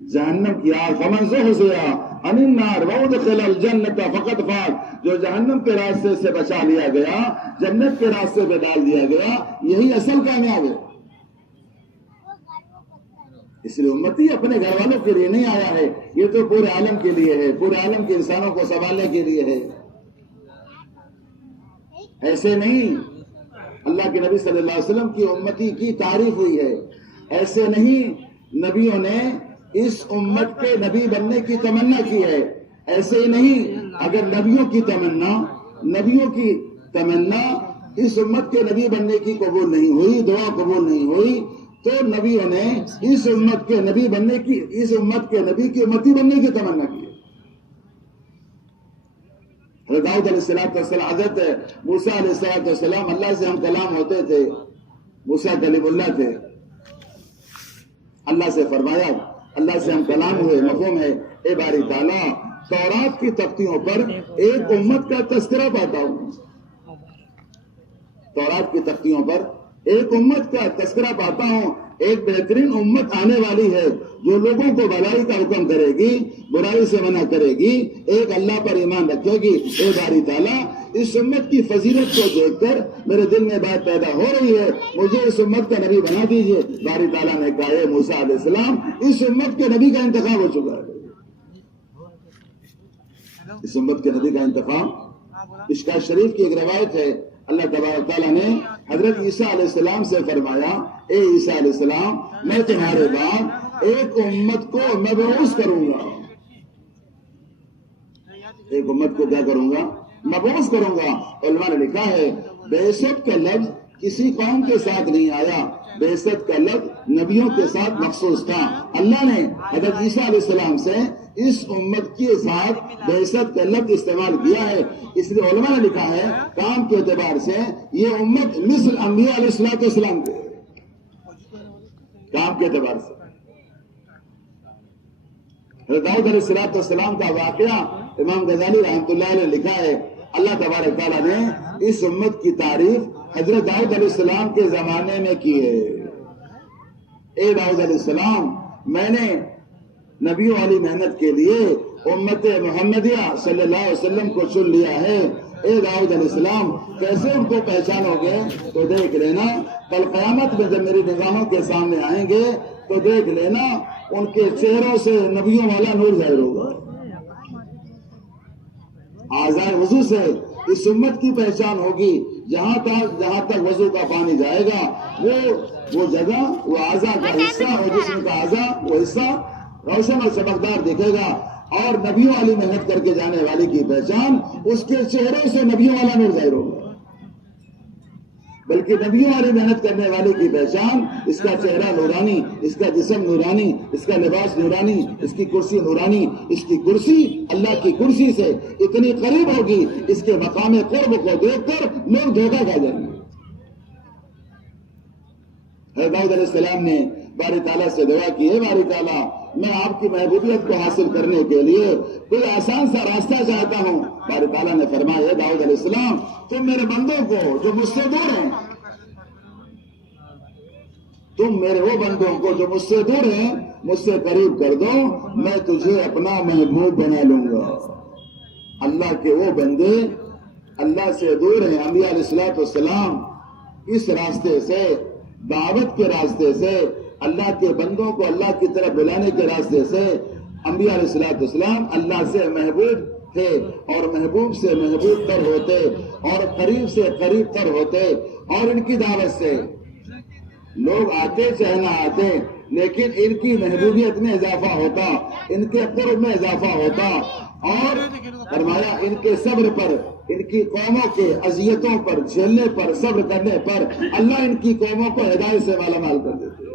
جہنم کی آگ فمن زحزح عن النار وادخل الجنۃ فقد فاز، جو جہنم کے راستے سے بچا لیا گیا، جنت کے راستے پہ ڈال دیا گیا، یہی اصل کامیاب ہے۔ اس لیے امتی اپنے گھر والوں کے لیے نہیں آیا ہے، یہ تو پورے عالم کے لیے ہے، پورے عالم کے انسانوں کو سنبھالنے کے لیے ہے۔ ایسے نہیں، اللہ کے نبی صلی اللہ علیہ وسلم کی امتی کی تعریف ہوئی ہے، ایسے نہیں نبیوں نے اس امت کے نبی بننے کی تمنا کی ہے، ایسے ہی نہیں اگر نبیوں کی تمنا اس امت کے نبی بننے کی قبول نہیں ہوئی، دعا قبول نہیں ہوئی، تو نبیوں نے اس امت کے نبی بننے کی، اس امت کے نبی کی امتی بننے کی تمنا کی۔ حضرت داؤد علیہ السلام، حضرت موسیٰ علیہ السلام، اللہ سے ہم کلام ہوتے تھے، موسیٰ کلیم اللہ تھے، اللہ سے فرمایا، اللہ سے ہم کلام ہوئے، مفہوم ہے اے باری تعالیٰ تورات کی تختیوں پر ایک امت کا تذکرہ پاتا ہوں، تورات کی تختیوں پر ایک امت کا تذکرہ پاتا ہوں، ایک بہترین امت آنے والی ہے جو لوگوں کو بھلائی کا حکم کرے گی، برائی سے منع کرے گی، ایک اللہ پر ایمان رکھے گی۔ اے باری تعالیٰ اس امت کی فضیلت کو دیکھ کر میرے دل میں بات پیدا ہو رہی ہے، مجھے اس امت کا نبی بنا دیجئے۔ باری تعالیٰ نے کہا اے موسیٰ علیہ السلام، اس امت کے نبی کا انتخاب ہو چکا ہے، اس امت کے نبی کا انتخاب۔ مشکوٰۃ شریف کی ایک روایت ہے، اللہ تبارک تعالیٰ نے حضرت عیسیٰ علیہ السلام سے فرمایا اے عیسیٰ علیہ السلام، میں تمہارے بعد ایک امت کو مبعوث کروں گا، ایک امت کو کیا کروں گا؟ مبعوث کروں گا۔ علماء نے لکھا ہے بعثت کا لفظ کسی قوم کے ساتھ نہیں آیا، بعثت کا لفظ نبیوں کے ساتھ مخصوص تھا۔ اللہ نے حضرت عیسیٰ علیہ السلام سے اس امت کے ساتھ بعثت کا لفظ استعمال کیا ہے، اس لیے علماء نے لکھا ہے کام کے اعتبار سے یہ امت مثل انبیاء علیہ السلام کے، کام کے اعتبار سے۔ حضرت داؤد علیہ السلام کا واقعہ امام غزالی رحمۃ اللہ علیہ نے لکھا ہے، اللہ تبارک تعالیٰ نے اس امت کی تعریف حضرت داؤد علیہ السلام کے زمانے میں کی ہے۔ اے داؤد علیہ السلام، میں نے نبیوں والی محنت کے لیے امت محمدیہ صلی اللہ علیہ وسلم کو چن لیا ہے۔ اے داؤد علیہ السلام، کیسے ان کو پہچانو گے؟ تو دیکھ لینا کل قیامت میں جب میری نگاہوں کے سامنے آئیں گے تو دیکھ لینا ان کے چہروں سے نبیوں والا نور ظاہر ہوگا۔ آزار وضو سے اس امت کی پہچان ہوگی، جہاں تک وضو کا پانی جائے گا وہ جگہ، وہ اعضاء کا حصہ اور جسم کا اعضاء وہ حصہ روشن اور چمکدار دکھے گا، اور نبیوں والی محنت کر کے جانے والی کی پہچان اس کے چہرے سے نبیوں والا نور ظاہر ہوگا، بلکہ نبیوں والی محنت کرنے والے کی پہچان اس کا چہرہ نورانی، اس کا جسم نورانی، اس کا لباس نورانی، اس کی کرسی نورانی، اس کی کرسی اللہ کی کرسی سے اتنی قریب ہوگی، اس کے مقام قرب کو دیکھ کر لوگ دھوکہ کھا جائیں گے۔ حضرت داؤد علیہ السلام نے باری تعالیٰ سے دعا کی ہے، باری تعالیٰ میں آپ کی محبوبیت کو حاصل کرنے کے لیے کوئی آسان سا راستہ چاہتا ہوں۔ باری تعالیٰ نے فرمایا داؤد علیہ السلام، تم میرے بندوں کو جو مجھ سے دور ہیں، تم میرے وہ بندوں کو جو مجھ سے دور ہیں مجھ سے قریب کر دو، میں تجھے اپنا محبوب بنا لوں گا۔ اللہ کے وہ بندے اللہ سے دور ہیں، انبیاء علیہ السلام اس راستے سے، دعوت کے راستے سے، اللہ کے بندوں کو اللہ کی طرف بلانے کے راستے سے، انبیاء علیہ السلام اللہ سے محبوب تھے، اور محبوب سے محبوب تر ہوتے، اور قریب سے قریب تر ہوتے، اور ان کی دعوت سے لوگ آتے چاہے نہ آتے، لیکن ان کی محبوبیت میں اضافہ ہوتا، ان کے قرب میں اضافہ ہوتا، اور فرمایا ان کے صبر پر، ان کی قوموں کے اذیتوں پر جھیلنے پر، صبر کرنے پر اللہ ان کی قوموں کو ہدایت سے مالا مال کر دیتے۔